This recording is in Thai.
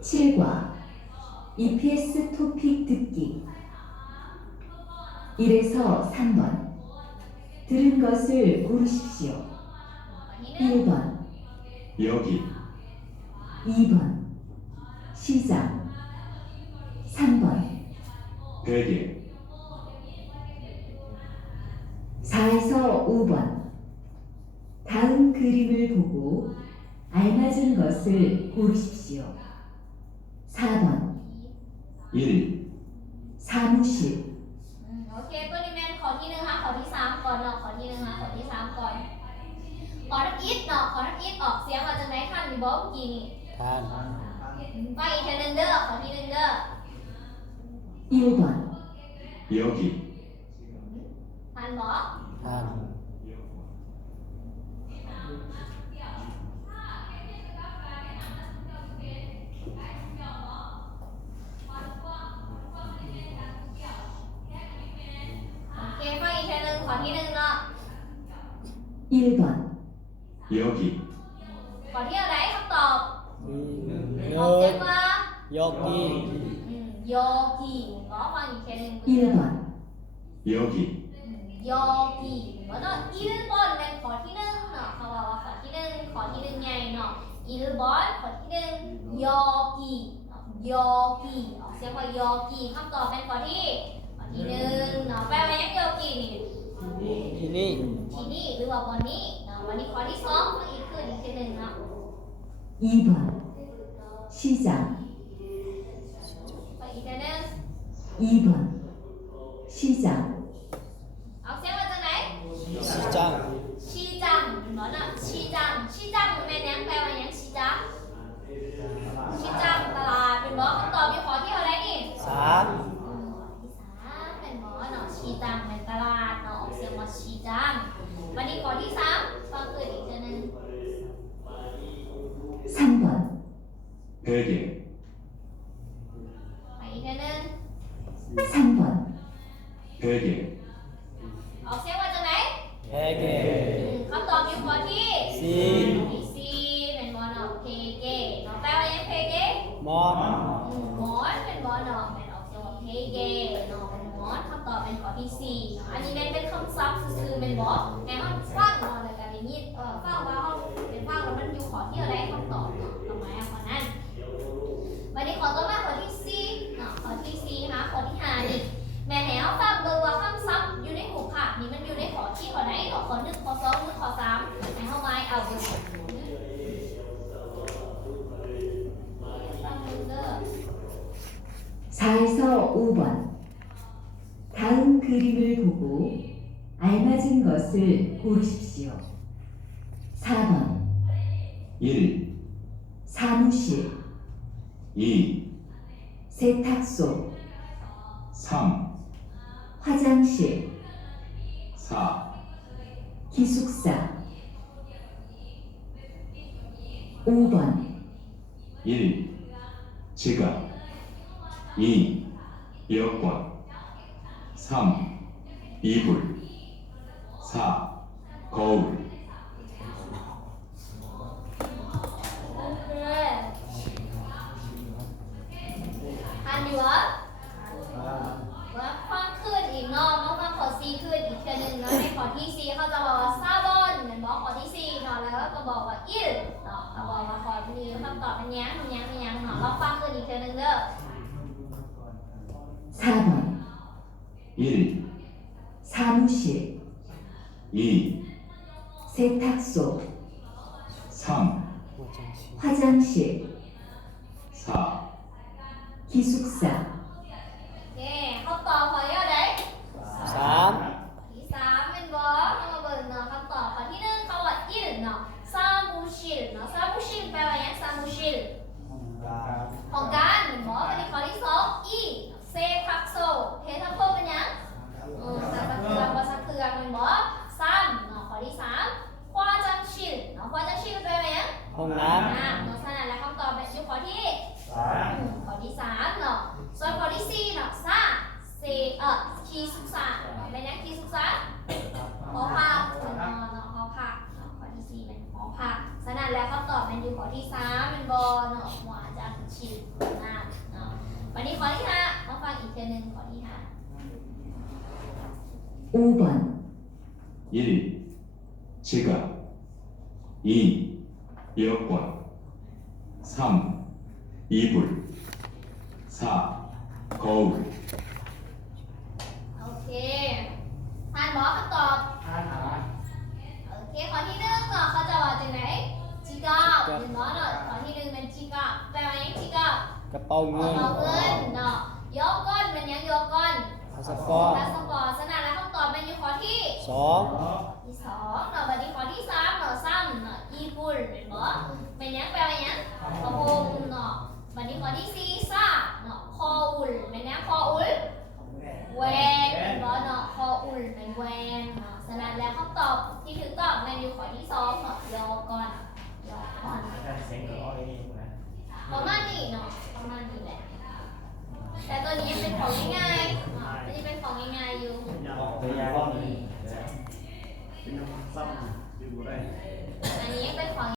7과 EPS 토픽 듣기 1에서 3번 들은 것을 고르십시오. 1번 여기 2번 시장 3번 베개 4에서 5번 다음 그림을 보고 알맞은 것을 고르십시오. 4번 1 사무실 โอเคตัวนี้แมนขอที่หนึ่งค่ะขอที่สามก่อนเนาะขอที่หนึ่งค่ะขอที่สามก่อนขอทับอิทเนาะขอทับอิทออกเสียงมาจากไหนท่านมีบอกเมื่อกี้นี่ ท่าน ไปอีกทีหนึ่งเด้อขอที่หนึ่งเด้อ 1번 여기 ท่านบอก ท่าน โอเคฟังอีกทีหนึ่งขอที่หนึ่งเนาะ 1번 여기 ขอที่อะไรคำตอบ โย ออกเสียงว่า โยกี โยกีก็ฟังอีกทีหนึ่ง 1번 여기 โยกีว่าเนาะอีลบอนเป็นขอที่หนึ่งเนาะเขาบอกว่าขอที่หนึ่งขอที่หนึ่งใหญ่เนาะอีลบอนขอที่หนึ่งโยกีโยกีออกเสียงว่าโยกีคำตอบเป็นขอที่หนึ่งเนาะแปลว่ายังโยกีนี่ ที่นี่ ที่นี่หรือว่าวันนี้เนาะวันนี้ข้อที่สองก็อีกขึ้นอีกทีหนึ่งเนาะ 2번 시장 ไปอีกทีหนึ่ง 2번 시장 เอาเสียงมาจากไหน สิจัง ชีจังเนาะชีจังชีจังแม่นยังแปลว่ายังชีจังชีจังตลาดเป็นบ่คำตอบมีข้อที่เท่าไหร่นี่ สาม ข้อที่สามเป็นบ่เนาะชีจังเป็นตลาดเนาะออกเสียงว่าชีจังวันนี้ข้อที่สามฟังเกิดอีกทีหนึ่ง 3번 베개 ไปอีกทีหนึ่ง 3번 베개 ออกเสียงมาจากไหน แพเก คำตอบมีข้อที่ สี่ ที่สี่เป็นบ่เนาะเพเกเนาะแปลว่ายังเพเก มอน หมอนเป็นบ่เนาะเป็นออกเสียงว่าเพเกเนาะเป็นหมอนคำตอบเป็นข้อที่สี่เนาะอันนี้เป็นคำศัพท์ซื่อๆเป็นบ่แม่ห้องฟังเนาะแล้วก็ได้ยินฟังว่าห้องเป็นฟังแล้วมันอยู่ข้อที่อะไรคำตอบเนาะทำไมอ่ะข้อนั้นวันนี้ขอตัวมาข้อที่สี่เนาะข้อที่สี่นะคะข้อที่ห้านี่แม่ให้เฮาฟังเบิ่งว่าคำศัพท์อยู่ในหูภาคนี่มันอยู่ในข้อที่ข้อไหนเนาะข้อหนึ่งข้อสองหรือข้อสามให้เฮาไว้เอาเบิ่งฟังเบิ่งเด้อ 4에서 5번 다음 그림을 보고 알맞은 것을 고르십시오. 4번 1 사무실 2 세탁소 3 화장실 4 기숙사 5번 1 지갑 2 여권 3 이불 4 거울 ทันอยู่วะว่าฟังขึ้นอีกเนาะมาฟังขอซีขึ้นอีกเทื่อนึงเนาะในขอที่ซีเขาจะบอกว่าซาบอนเหมือนบอกขอที่ซีเนาะแล้วก็บอกว่าอิลเนาะเขาบอกว่าขอที่คำตอบเป็นยังเนาะเราฟังขึ้นอีกเทื่อนึงเด้อ 4번 1 사무실 2 세탁소 หั 3 วจังชี 화장실 4 기숙사 โอเคเขาตอบขอเยอะได้ สาม ที่สามเป็นบอสเอามาเบิ่งเนาะคำตอบข้อที่หนึ่งเขาว่าอิลเนาะซามูชิลเนาะซามูชิลแปลว่าหยังซามูชิล ของการเหมือนบอกวันนี้ข้อที่สองอีเซทักโซเททักโซเป็นยังสักเครืองภาษาเครืองเป็นบอกซ้ำเนาะข้อที่สามควาจังชิลเนาะควาจังชิลแปลว่ายัง ห้องน้ เนาะฉะนั้นแล้วคำตอบเป็นอยู่ข้อที่ข้อที่สามเนาะส่วนข้อที่สี่เนาะซาเซคีสุกษาเป็นยังคีสุกษาหอพักเนาะหอพักเนาะข้อที่สี่เป็นหอพักส ฉะนั้นแล้วคำตอบมันอยู่ข้อที่3เป็นบอเนาะหวาจากฉีดหน้าเนาะวันนี้ข้อที่5มาฟังอีกเทีนึงข้อที่5 5번 1. 지갑 2. 여권 3. 이불 4. 거울 โอเคท่านบอกคำตอบโอเคข้อที่1เนาะเขาจะว่าจังไหนจิกาบเป็นบอเนาะข้อที่1เป็นจิกาบแปลว่าหยังจิกาบ กระเป๋าเงิน เอาเงินเนาะยกก้นเป็นหยังยกก้น พาสปอร์ต พาสปอร์ตฉะนั้นแล้วคำตอบเป็นอยู่ข้อที่ สอง ที่2เนาะวันนี้ข้อที่3เนาะซ้ำเนาะอีปุ่นเป็นบ่เป็นหยังแปลว่าหยังกระโปรงเนาะวันนี้ข้อที่4ซ่าเนาะคออุ่นเป็นหยังคออุ่นแหวนเป็นบ่เนาะคออุ่นเป็นแหวนเนาะฉะนั้นแล้วคำตอบที่ถูกต้องเป็นอยู่ข้อที่2เนาะยอก่อนยอก่อนประมาณ